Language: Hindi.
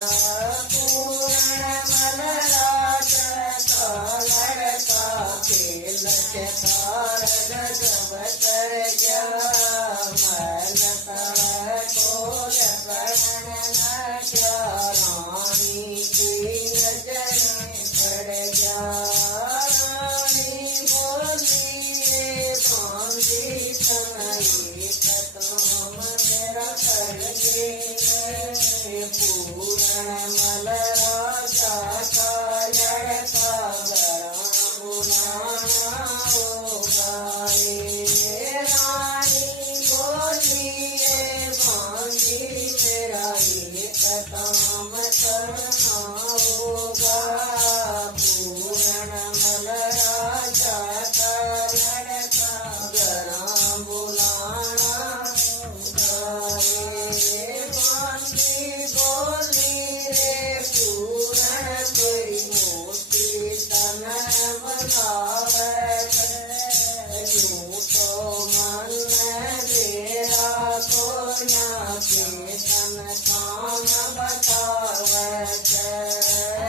पूर्ण मलराज का लड़का खेल के तारग जब कर गया मल तव कोल पड़न न क्या रानी की नजर पड़ गया रानी बोली बांधी तनई कतम मेरा कर गे पूर्ण मलराजा का लड़का गरम बुलाना होगा रे रानी बोलिए बांधी मेरा एक काम करना होगा पूर्ण मलराजा का लड़का गरम बुलाना होगा रे बांधी बोली रे पूर्ण कोई मोती तन बनावे यूं तो मन मेरा को ना के तन काम बता